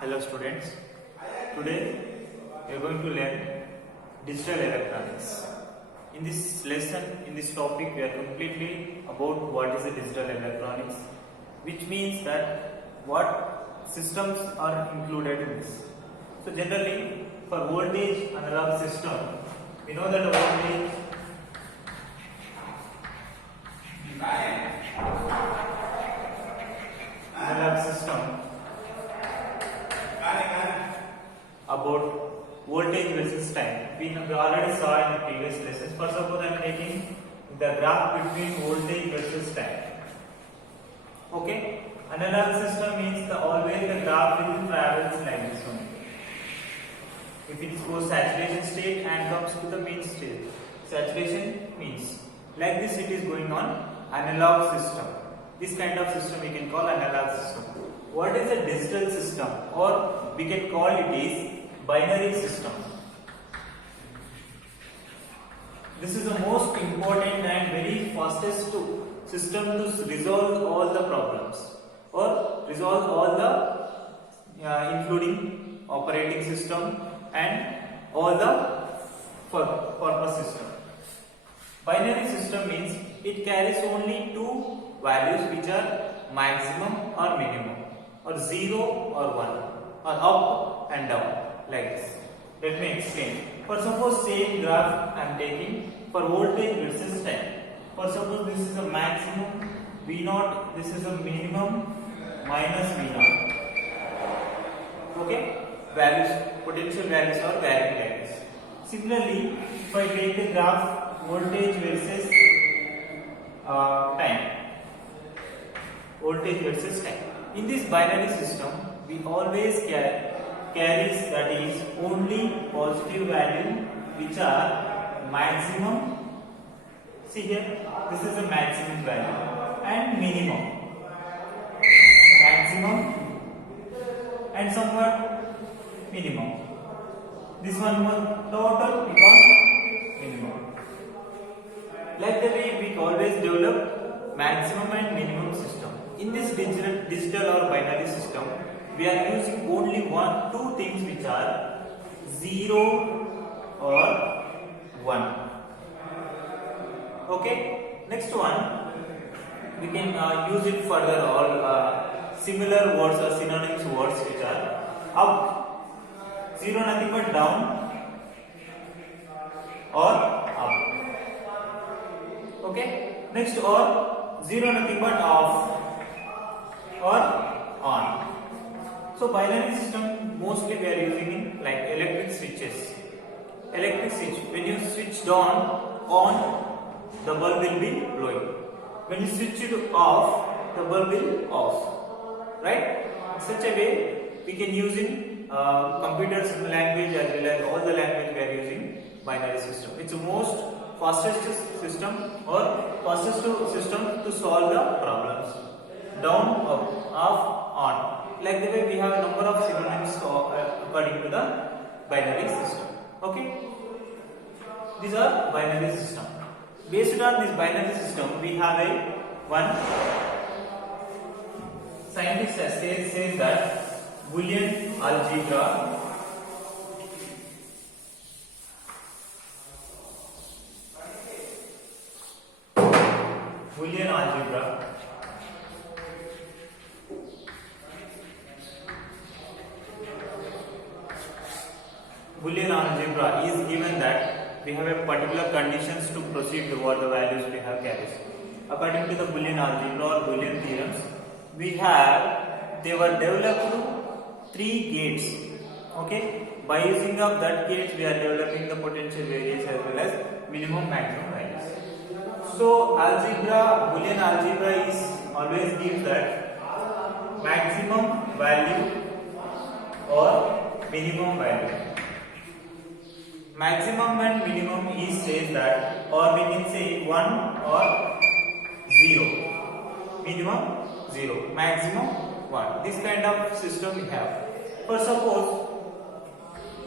Hello students, today we are going to learn digital electronics. In this lesson, in this topic, we are completely about what is the digital electronics, which means that what systems are included in this. So generally, for voltage analog system, we know that voltage analog system about voltage versus time. We already saw in the previous lessons. For suppose I am taking the graph between voltage versus time. Okay, analog system means always the graph will travel like this only. If it goes saturation state and comes to the mean state, saturation means like this it is going on analog system. This kind of system we can call analog system. What is a digital system, or we can call it is binary system. This is the most important and very fastest system to resolve all the problems or resolve all the including operating system and all the purpose system. Binary system means it carries only two values which are maximum or minimum, or 0 or 1, or up and down, like this. Let me explain. For suppose same graph I am taking for voltage versus time. For suppose this is a maximum V0, this is a minimum minus V0. Okay? Values, potential values or varying values. Similarly, if I take the graph voltage versus time. Voltage versus time. In this binary system, we always carries that is only positive value which are maximum. See here, this is a maximum value and minimum. Maximum and somewhat minimum. This one was total because minimum. Like the way we always develop maximum and minimum system. In this digital or binary system, we are using only two things which are 0 or 1. Okay, next one we can use it further, all similar words or synonyms words which are up, 0 nothing but down or up. Okay, next or 0 nothing but off or on. So binary system mostly we are using in like electric switches. Electric switch, when you switch on, the bulb will be glowing. When you switch it off, the bulb will off. Right? Such a way we can use in computers language as well as all the language we are using binary system. It's the most fastest system or fastest system to solve the problems. Down, up, off, on. Like the way we have a number of synonyms according to the binary system. Okay? These are binary system. Based on this binary system, we have one scientist says that Boolean algebra Boolean algebra is given that we have a particular conditions to proceed toward the values we have carries. According to the Boolean algebra or Boolean theorems, they were developed through 3 gates. Okay, by using of that gates, we are developing the potential variance as well as minimum maximum values. So Boolean algebra is always gives that maximum value or minimum value. Maximum and minimum is says that, or we can say 1 or 0. Minimum 0, maximum 1. This kind of system we have. For suppose,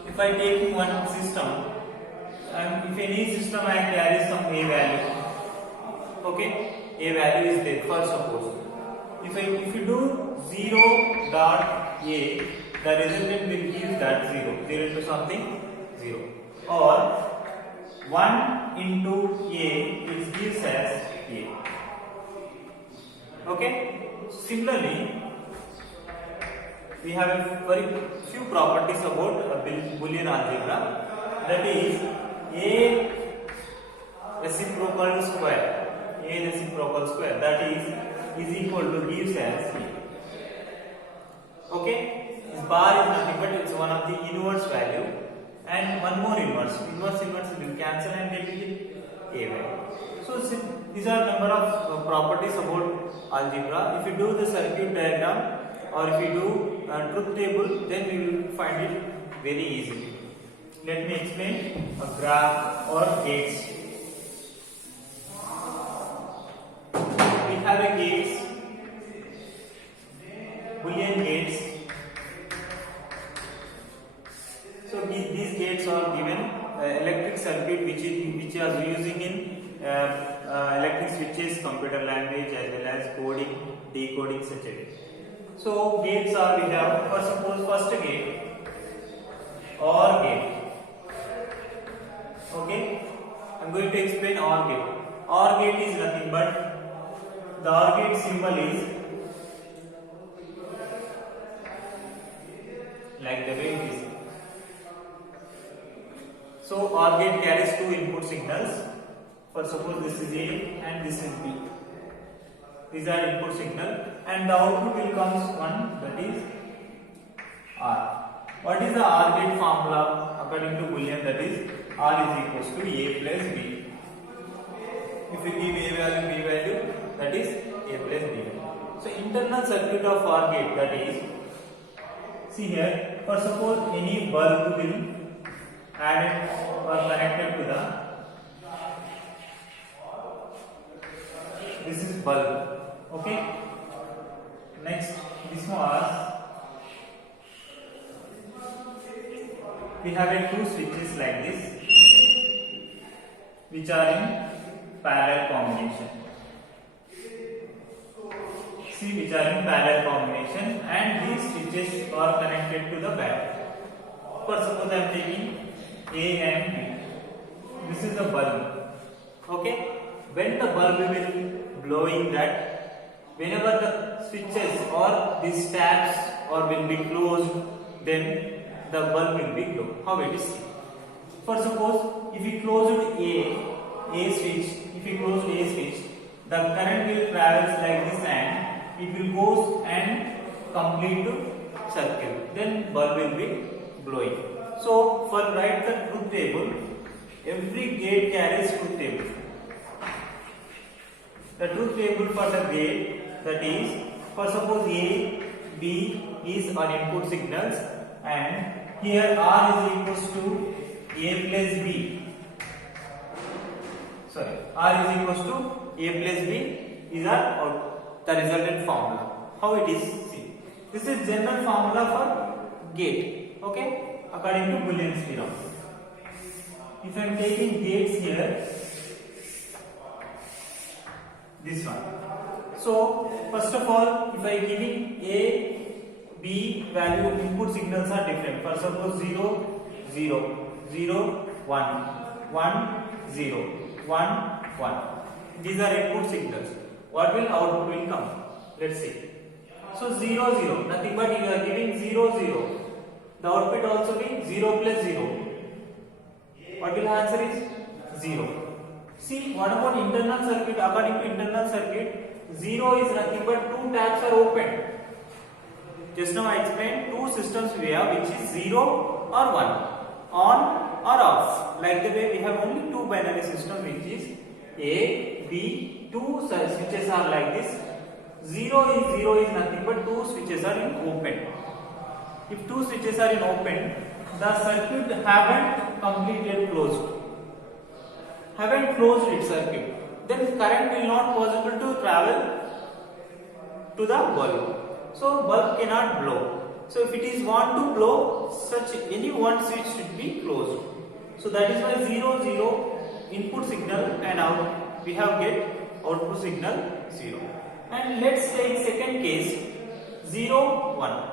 if I take one system, if any system I carry some A value, okay, A value is there. For suppose, if you do 0 dot A the resultant will give that 0. 0 into something 0. Or 1 into A it gives as A. Okay. Similarly, we have a very few properties about Boolean algebra. That is A reciprocal square. A reciprocal square, that is equal to gives as A. Okay. This bar is nothing but it's one of the inverse value, and one more inverse will cancel and get A value. So these are number of properties about algebra. If you do the circuit diagram or if you do truth table, then we will find it very easily. Let me explain a graph or gates. We have a gates, Boolean gates. So these gates are given electric circuit which are using in electric switches, computer language, as well as coding, decoding, such a way. So gates are, we have, for suppose first gate, OR gate. Okay, I am going to explain OR gate. OR gate is nothing but the OR gate symbol is like the way it is. So OR gate carries two input signals. For suppose this is A and this is B. These are input signal, and the output will comes one, that is R. What is the OR gate formula according to Boolean? That is R is equals to A plus B. If you give A value, B value, that is A plus B value. So internal circuit of OR gate, that is, see here, for suppose any bulb will added or connected to the, this is bulb. Okay. Next, this was, we have two switches like this, which are in parallel combination. See, which are in parallel combination, and these switches are connected to the battery. For suppose I am taking A and B. This is the bulb. Okay. When the bulb will blowing, that whenever the switches or these tabs or will be closed, then the bulb will be glow. How it is? For suppose if you closed A switch, if you close A switch, the current will travels like this and it will goes and complete to circle. Then bulb will be glowing. So for write the truth table, every gate carries truth table. The truth table for the gate, that is, for suppose A, B is on input signals, and here R is equals to A plus B. Sorry, R is equals to A plus B is the resultant formula. How it is? See, this is general formula for gate. Okay, according to Boolean's theorem. If I am taking gates here, this one. So first of all, if I giving A, B value, input signals are different. For suppose 0, 0, 0, 1, 1, 0, 1, 1. These are input signals. What will output will come? Let's see. So 0, 0, nothing but you are giving 0, 0. The output also be 0 plus 0. What will answer is 0. See, what about internal circuit? According to internal circuit, 0 is nothing but two tabs are open. Just now I explained two systems we have, which is 0 or 1, on or off. Like the way we have only two binary system, which is A, B, two switches are like this. 0 is nothing but two switches are in open. If two switches are in open, the circuit haven't completed closed. Haven't closed its circuit, then current will not possible to travel to the bulb. So bulb cannot blow. So if it is want to blow, such any one switch should be closed. So that is why 0, 0 input signal and out we have get output signal 0. And let's take second case 0, 1.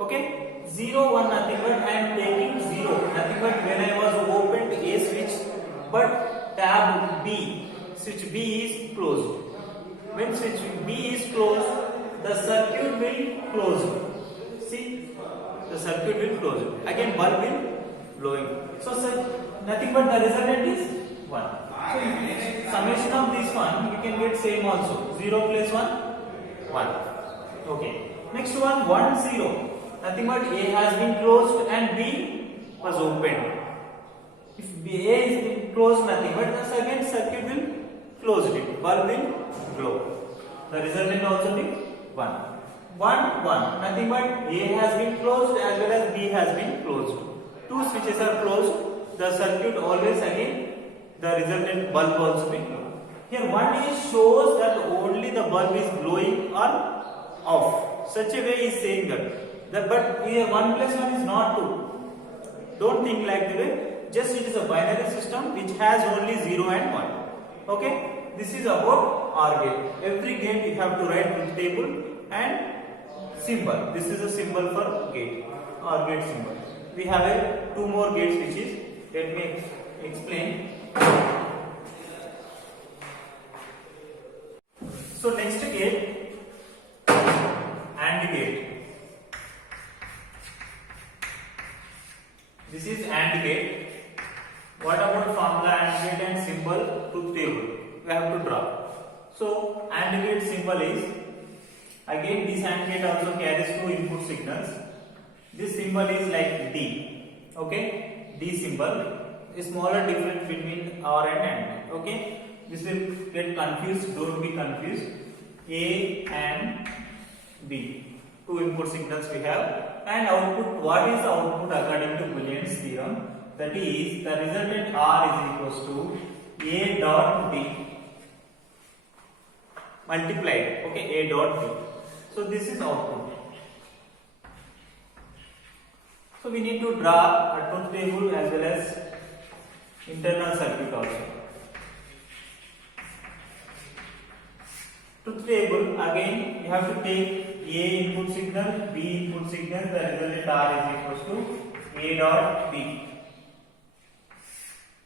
Okay, 0 1 nothing but I am taking 0 nothing but when I was opened A switch, but tab B, switch B is closed. When switch B is closed, the circuit will close. See, the circuit will close. Again bulb will blowing. So nothing but the resultant is 1. So summation of this one you can get same also. 0 plus 1 1. Okay. Next one 1 0. Nothing but A has been closed and B was opened. If A is closed, nothing but the second circuit will close it. Bulb will glow. The resultant also be 1. 1 1. Nothing but A has been closed as well as B has been closed. Two switches are closed. The circuit always again the resultant bulb also be glow. Here 1 is shows that only the bulb is glowing or off. Such a way is saying that but here 1 plus 1 is not 2. Don't think like the way. Just it is a binary system which has only 0 and 1. Okay. This is about OR gate. Every gate you have to write with table and symbol. This is a symbol for gate. OR gate symbol. We have two more gates which is, let me explain. So next gate, AND gate. This is AND gate. What about formula AND gate and symbol? Truth table. We have to draw. So AND gate symbol is, again this AND gate also carries two input signals. This symbol is like D. Okay, D symbol. A smaller difference between OR and AND. Okay, this will get confused. Don't be confused. A and B. Two input signals we have, and output. What is the output according to Boolean's theorem? That is, the resultant R is equals to A dot B multiplied. Okay, A dot B. So this is output. So we need to draw a truth table as well as internal circuit also. Truth table, again you have to take A input signal, B input signal, the resultant R is equals to A dot B.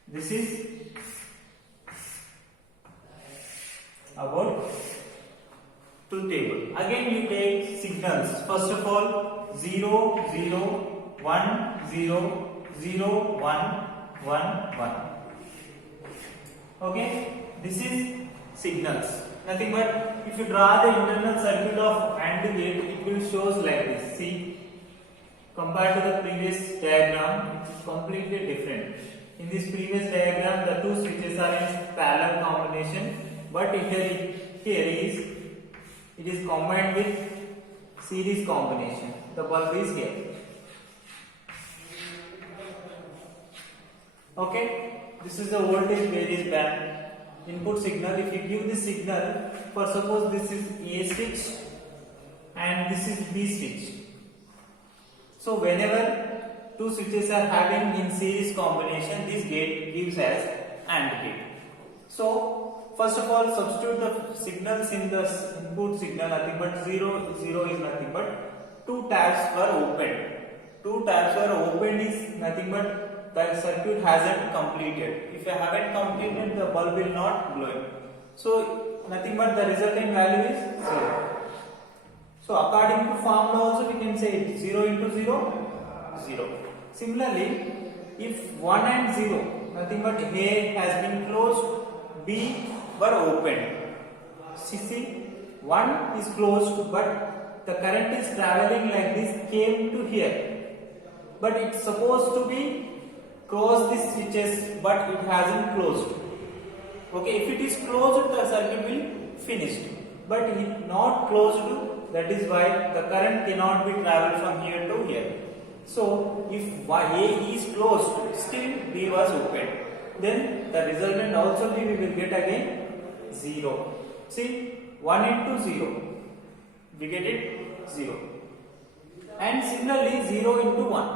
This is about truth table. Again you take signals. First of all 0 0 1 0 0 1 1 1. Okay, this is signals. Nothing but if you draw the internal circuit of AND gate, it will shows like this. See, compared to the previous diagram, it is completely different. In this previous diagram, the two switches are in parallel combination, but here it is combined with series combination. The bulb is here. Okay, this is the voltage varies band. Input signal, if you give this signal, for suppose this is A switch and this is B switch. So whenever two switches are having in series combination, this gate gives as AND gate. So first of all substitute the signals in the input signal, nothing but 0 0 is nothing but two tabs were opened. Two tabs were opened is nothing but the circuit hasn't completed. If you haven't completed, the bulb will not glow. So nothing but the resultant value is 0. So according to formula also we can say 0 into 0 0. Similarly, if 1 and 0, nothing but A has been closed, B were opened. See, 1 is closed but the current is traveling like this, came to here. But it's supposed to be close these switches, but it hasn't closed. Okay, if it is closed, the circuit will finish. But it not closed, that is why the current cannot be traveled from here to here. So if A is closed, still B was open. Then the resultant also we will get again 0. See, 1 into 0, we get it 0. And similarly 0 into 1,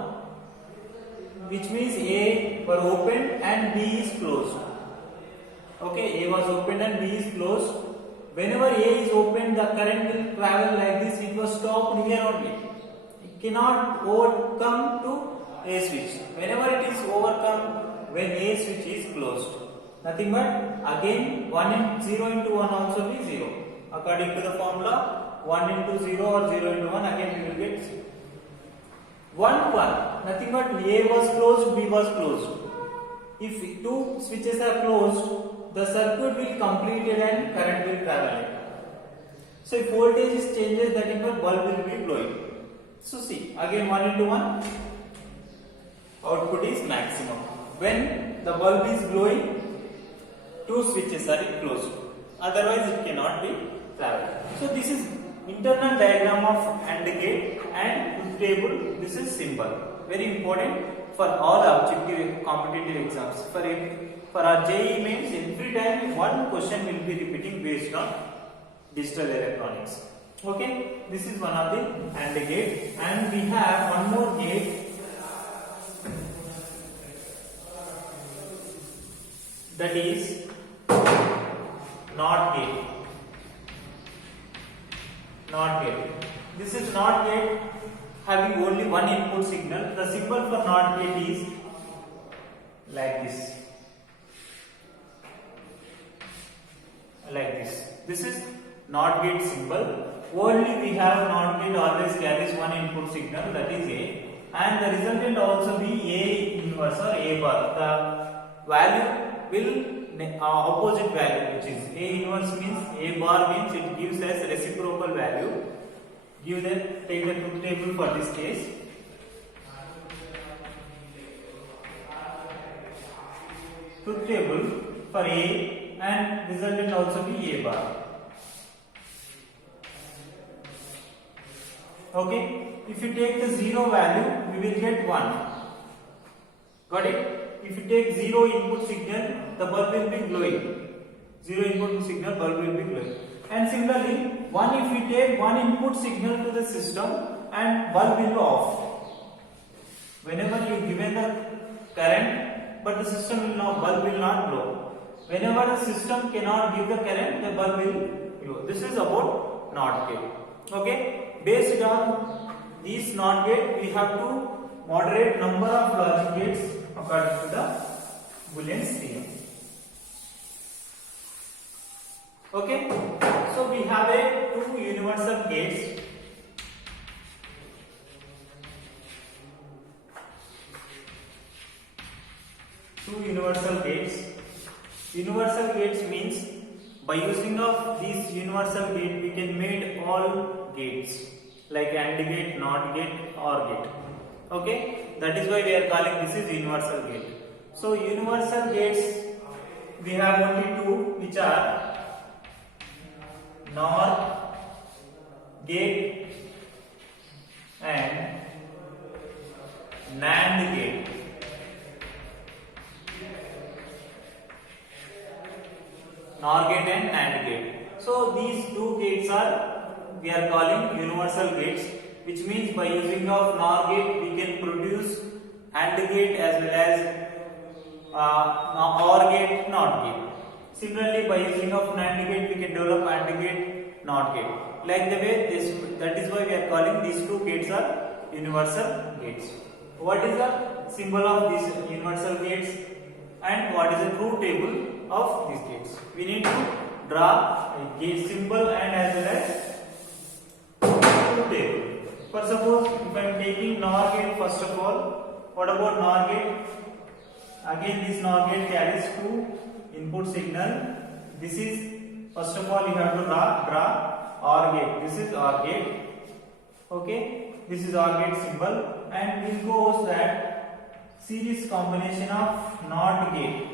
which means A were opened and B is closed. Okay, A was opened and B is closed. Whenever A is opened, the current will travel like this. It was stopped here only. cannot overcome to A switch. Whenever it is overcome when A switch is closed. Nothing but again 0 into 1 also be 0. According to the formula 1 into 0 or 0 into 1, again we will get 0. 1 1, nothing but A was closed, B was closed. If two switches are closed, the circuit will completed and current will travel. So if voltage is changes, that means bulb will be glowing. So see, again 1 into 1, output is maximum. When the bulb is glowing, two switches are closed. Otherwise it cannot be traveled. So this is internal diagram of AND gate and truth table. This is symbol. Very important for all objective competitive exams. For our JEE mains, every time one question will be repeating based on digital electronics. Okay, this is one of the AND gate, and we have one more gate, that is NOT gate. NOT gate. This is NOT gate having only one input signal. The symbol for NOT gate is like this. Like this. This is NOT gate symbol. Only we have NOT gate always carries one input signal, that is A, and the resultant also be A inverse or A bar. The value will opposite value, which is A inverse means A bar means it gives us reciprocal value. Take the truth table for this case. Truth table for A and resultant also be A bar. Okay, if you take the 0 value, we will get 1. Got it? If you take 0 input signal, the bulb will be glowing. 0 input signal, bulb will be glowing. And similarly, if we take one input signal to the system and bulb will be off. Whenever you given the current, but the system will not, bulb will not glow. Whenever the system cannot give the current, the bulb will glow. This is about NOT gate. Okay. Based on these NOT gate, we have to moderate number of logic gates according to the Boolean's theorem. Okay, so we have two universal gates. Two universal gates. Universal gates means by using of these universal gate we can make all gates like AND gate, NOT gate, OR gate. Okay, that is why we are calling this is universal gate. So universal gates we have only two, which are NOR gate and NAND gate. NOR gate and NAND gate. So these two gates we are calling universal gates, which means by using of NOR gate we can produce AND gate as well as OR gate, NOT gate. Similarly, by using of NAND gate we can develop AND gate, NOT gate. Like the way that is why we are calling these two gates are universal gates. What is the symbol of these universal gates and what is the truth table of these gates? We need to draw a gate symbol and as well as truth table. For suppose if I am taking NOR gate first of all, what about NOR gate? Again this NOR gate carries two input signal. This is first of all you have to draw OR gate. This is OR gate. Okay, this is OR gate symbol, and this goes that series combination of NOT gate.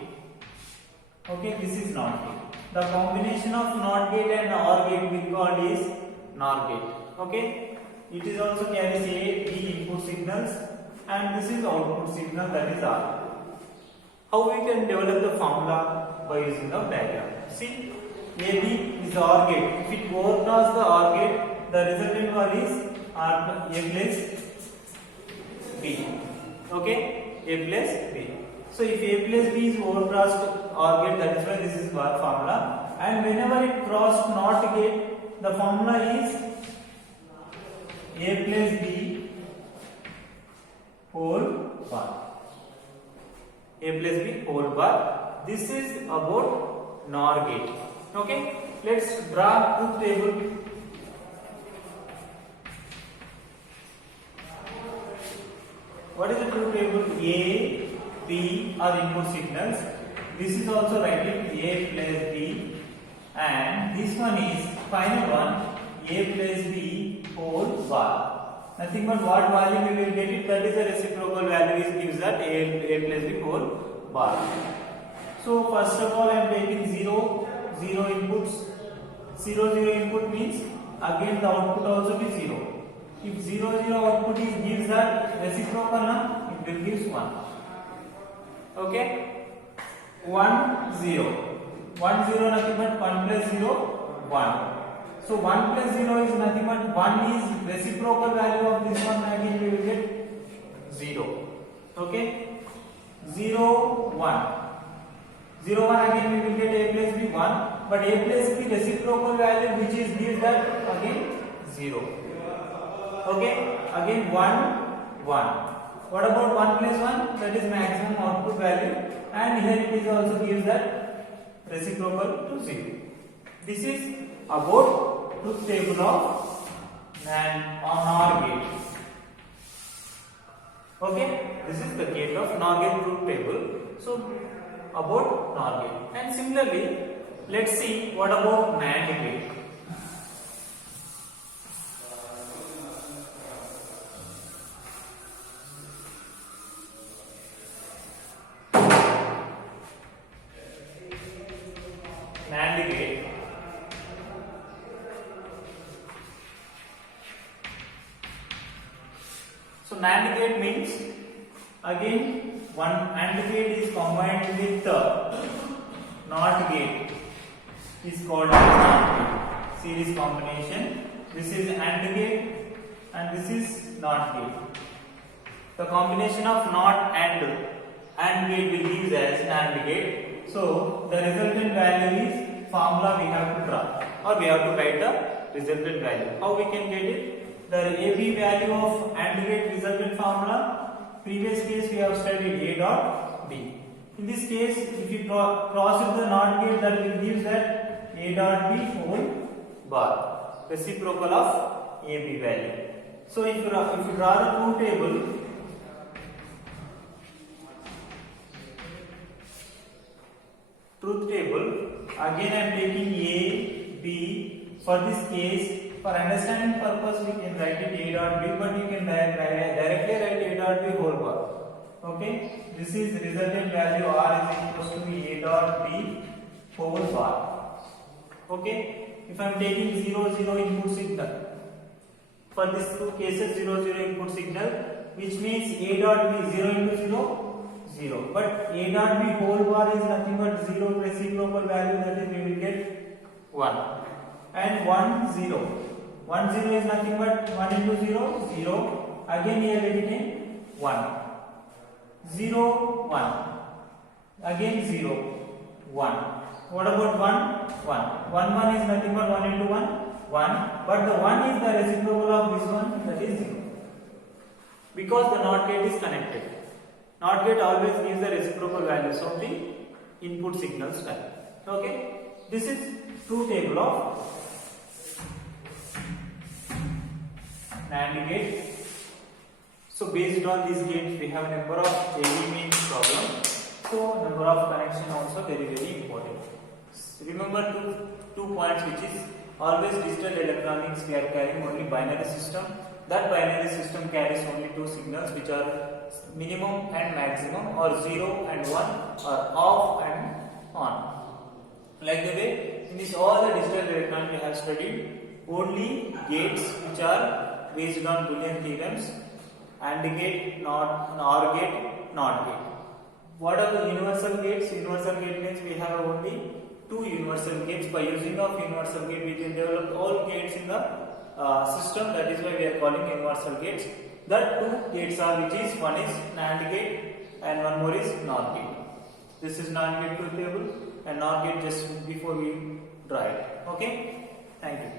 Okay, this is NOT gate. The combination of NOT gate and OR gate we call is NOR gate. Okay, it is also carries A, B input signals, and this is output signal, that is R. How we can develop the formula by using the diagram? See, AB is the OR gate. If it overcrosses the OR gate, the resultant one is A plus B. Okay, A plus B. So if A plus B is overcrossed OR gate, that is why this is our formula. And whenever it crossed NOT gate, the formula is A plus B A plus B whole bar. This is about NOR gate. Okay, let's draw truth table. What is the truth table? A, B are input signals. This is also writing A plus B, and this one is final one, A plus B whole bar. Nothing but what value we will get it, that is the reciprocal value is gives that A plus B whole bar. So first of all I am taking 0 inputs. 0 input means again the output also be 0. If 0 output is gives that reciprocal now, it will gives 1. Okay. 1 0 nothing but 1 plus 0 1. So 1 plus 0 is nothing but 1 is reciprocal value of this one, again we will get 0. Okay, 0 1 again we will get A plus B 1, but A plus B reciprocal value which is gives that again 0. Okay, again 1. What about 1 plus 1? That is maximum output value, and here it is also gives that reciprocal to 0. This is about truth table of NOR gate. Okay, this is the gate of NOR gate truth table. So about NOR gate, and similarly let's see what about NAND gate. NAND gate. So NAND gate means again one AND gate is combined with NOT gate is called as NOT gate. Series combination. This is AND gate and this is NOT gate. The combination of NOT and AND gate will give as NAND gate. So the resultant value is formula we have to draw, or we have to write the resultant value. How we can get it? The AB value of AND gate resultant formula. Previous case we have studied A dot B. In this case, if you cross with the NOT gate, that will give that A dot B whole bar, reciprocal of AB value. So if you draw the truth table, again I am taking A, B. For this case, for understanding purpose, we can write it A dot B, but you can directly write A dot B whole bar. Okay, this is resultant value R is equals to A dot B whole bar. Okay, if I am taking 0 input signal, for these two cases 0 input signal, which means A dot B 0 into 0, 0. But A dot B whole bar is nothing but 0 reciprocal value, that is we will get 1. And 1 0. 1 0 is nothing but 1 into 0, 0. Again here we get 1. 0 1. Again 0 1. What about 1 1? 1 is nothing but 1 into 1, 1. But the 1 is the reciprocal of this one, that is 0. Because the NOT gate is connected. NOT gate always gives the reciprocal values of the input signals type. Okay, this is truth table of NAND gate. So based on these gates, we have number of AB means problem. So number of connection also very important. Remember two points, which is always digital electronics we are carrying only binary system. That binary system carries only two signals, which are minimum and maximum, or 0 and 1, or off and on. Like the way in this all the digital electronics we have studied only gates which are based on Boolean theorems, AND gate, NOR gate, NOT gate. What are the universal gates? Universal gate means we have only two universal gates. By using of universal gate, we can develop all gates in the system. That is why we are calling universal gates. That two gates are, which is one is NAND gate and one more is NOR gate. This is NAND gate truth table and NOR gate just before we draw it. Okay, thank you.